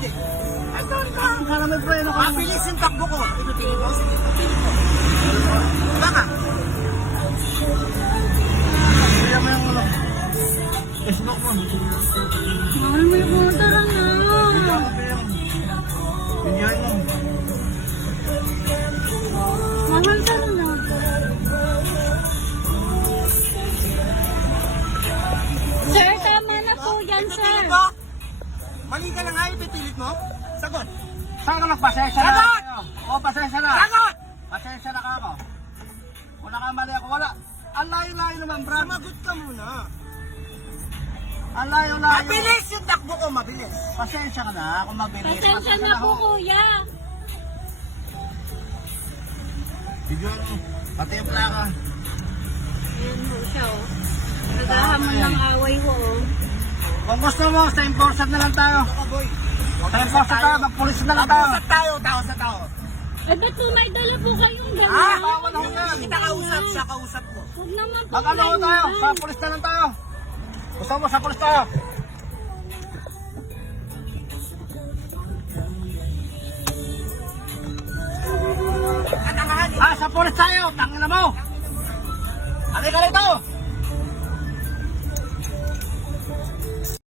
Hindi. Ito, ito. Para may preno ka. Mabilis yung takbo ko. Ipipili mo. Sige, ipipili mo. Baka. Kaya mo yung ulo. Facebook mo. Mahal mo yung motor na. Enjoy mo. Mahal ka na na. Sir, tama na po yan, sir. Ipipilit mo? Mali ka na nga, ipipilit mo? Sagot. Saan ka magpasensya na? Sagot! O, pasensya na. Sagot! Pasensya na ka ako. Wala kang mali ako. Wala. Ang layo-layo naman, Brad. Sumagot ka muna. Ang layo-layo. Mabilis yung takbo ko, mabilis. Pasensya ka na. Kung mabilis. Pasensya na po, kuya. Video mo. Pati yung plaka. Ayan po siya, oh. Naghahamon ng away ko, oh. Kung gusto mo, sa enforcer na lang tayo. Baka boy. Sa enforcer tayo. Mag-pulis na lang tayo. Mag-usap tayo, tao sa tao. Eh, ba't po may dala po kayong Ah, gano'n? bawal ako yan. Kita kausap, siya kausap ko. Huwag naman po Mag-ano kayo tayo? na. Sa pulis na lang tayo. Gusto mo, sa pulis tayo. Katangahan. Ah, sa pulis tayo. Tangina mo. Halika rito.